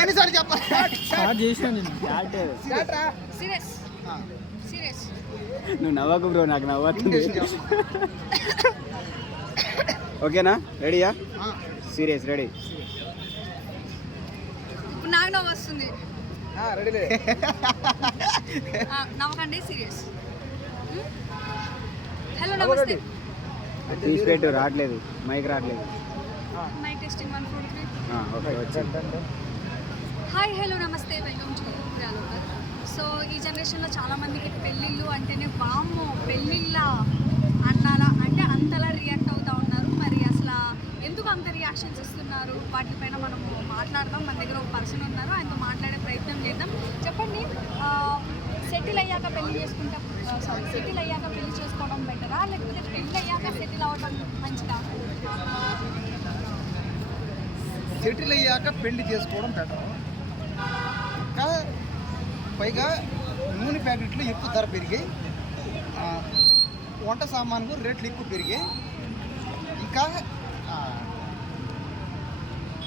ఎన్నిసార్లు చెప్పాలి? నువ్వు నవ్వకు బ్రో, నాకు నవ్వుతుంది. ఓకేనా? రెడీయా? Serious ready? నాకు నవ్వు వస్తుంది. నవ్వకండి. సీరియస్. హలో నమస్తే. తీసి పెట్టు, రావట్లేదు మైక్, రావట్లేదు మైక్ టెస్టింగ్ 1 2 3. ఓకే వచ్చింది. హాయ్ హలో నమస్తే, వెల్కమ్ టు లోకల్. సో ఈ జనరేషన్లో చాలామందికి పెళ్ళిళ్ళు అంటేనే వామ్మో పెళ్ళిళ్ళ అన్నారా అంటే అంతలా రియాక్ట్ అవుతూ ఉన్నారు. మరి అసలు ఎందుకు అంత రియాక్షన్స్ ఇస్తున్నారు వాటిపైన మనము మాట్లాడదాం. మన దగ్గర ఒక పర్సన్ ఉన్నారు, ఆయనతో మాట్లాడే ప్రయత్నం చేద్దాం. చెప్పండి, సెటిల్ అయ్యాక పెళ్లి చేసుకుంటాం, సెటిల్ అయ్యాక పెళ్లి చేసుకోవడం బెటరా లేకపోతే పెళ్ళి అయ్యాక సెటిల్ అవ్వడం మంచిదా? సెటిల్ అయ్యాక పెళ్లి చేసుకోవడం బెటర్. ఇంకా పైగా నూనె ప్యాకెట్లు ఎక్కువ ధర పెరిగాయి, వంట సామాన్లు రేట్లు ఎక్కువ పెరిగాయి. ఇంకా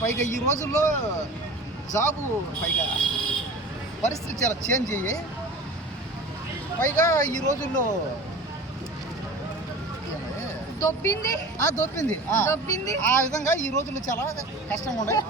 పైగా ఈ రోజుల్లో జాబు పైగా పరిస్థితులు చాలా చేంజ్ అయ్యాయి. పైగా ఈ రోజుల్లో దొబ్బింది ఆ విధంగా ఈ రోజుల్లో చాలా కష్టంగా ఉన్నాయి.